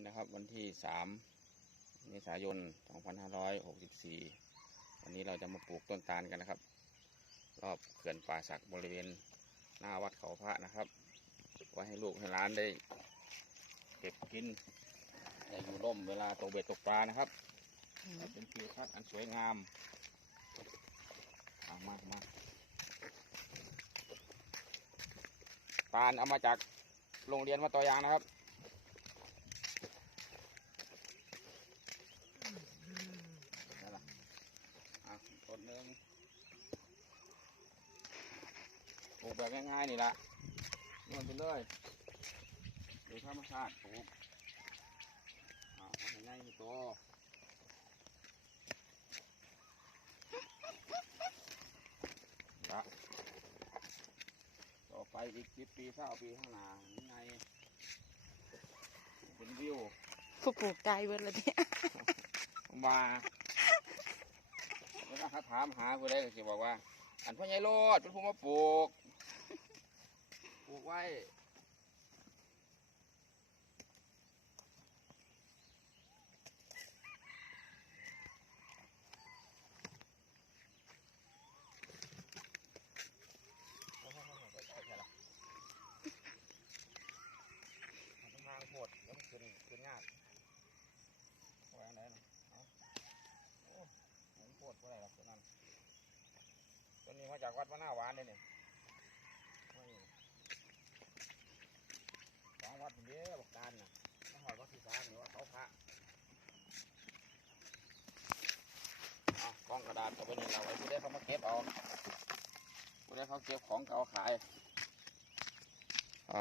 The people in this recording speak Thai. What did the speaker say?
นี้นะครับ วันที่3เมษายน2564วันนี้เราจะมาปลูกต้นตาลกันนะครับ รอบเขื่อนป่าสักบริเวณหน้าวัดเขาพระนะครับไว้ให้ลูกให้ร้านได้ เก็บกินได้อยู่ร่มเวลาตกเบ็ดตกปลานะครับเป็นทิวทัศน์อันสวยงามเอามามาตาลเอามาจากโรงเรียนวัดตัวยางนะครับ นั่นล่ะอะ ต้นหนึ่งปลูกแบบง่ายๆนี่ละนวลไปเลยดูธรรมชาติปลูกอ่าทำง่ายๆนี่โตละต่อไปอีกสิบปีเศร้าปีข้างหน้ายังไงเป็นวิวผู้ปลูกใจเบิดเลยเนี่ยมา เวลาเขาถามหาผู้ใดก็จะบอกว่า อันพ่อใหญ่โลดเป็นผู้มาปลูก ปลูกไว้มันทางโหดแล้วมันขึ้นขึ้นยากไว้อันไหนนะเอาโอ้หมุนโหดไว้หรอกตัวนั้นตัวนี้มา จากวัดมะนาวหวานเลยนี่ยนี่สองวัดเดียบอกการน่ะไม่หอดวัดสีสามหรือว่าเขาพระเอกล้องกระดาษเอาไปนี่เราไว้ผู้ได้เขามาเก็บเอาผู้ได้เขาเก็บของเก่าขายอ่า